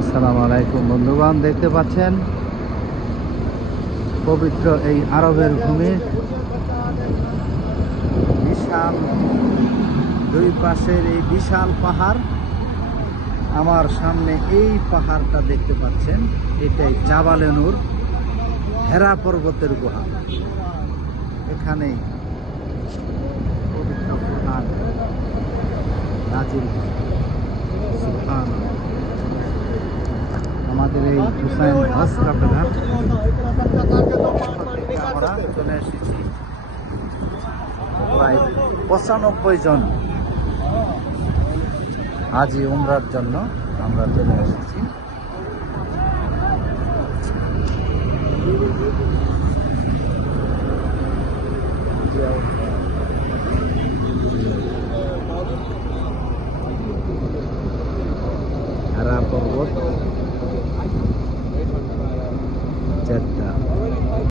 আসসালামু আলাইকুম, বন্ধুগণ, দেখতে পাচ্ছেন? পবিত্র এই আরবের ভূমি। বিশাল, দুই পাশের এই বিশাল পাহাড়। আমার সামনে এই পাহাড়টা দেখতে পাচ্ছেন, এটাই জাবালেনুর হেরা পর্বতের গুহা। এখানে পবিত্র কোরআন নাজিল। আমাদের এই হুসাইন কাপেলার আমরা চলে এসেছি। প্রায় পঁচানব্বই জন হাজি উমরার জন্য আমরা চলে এসেছি। だった。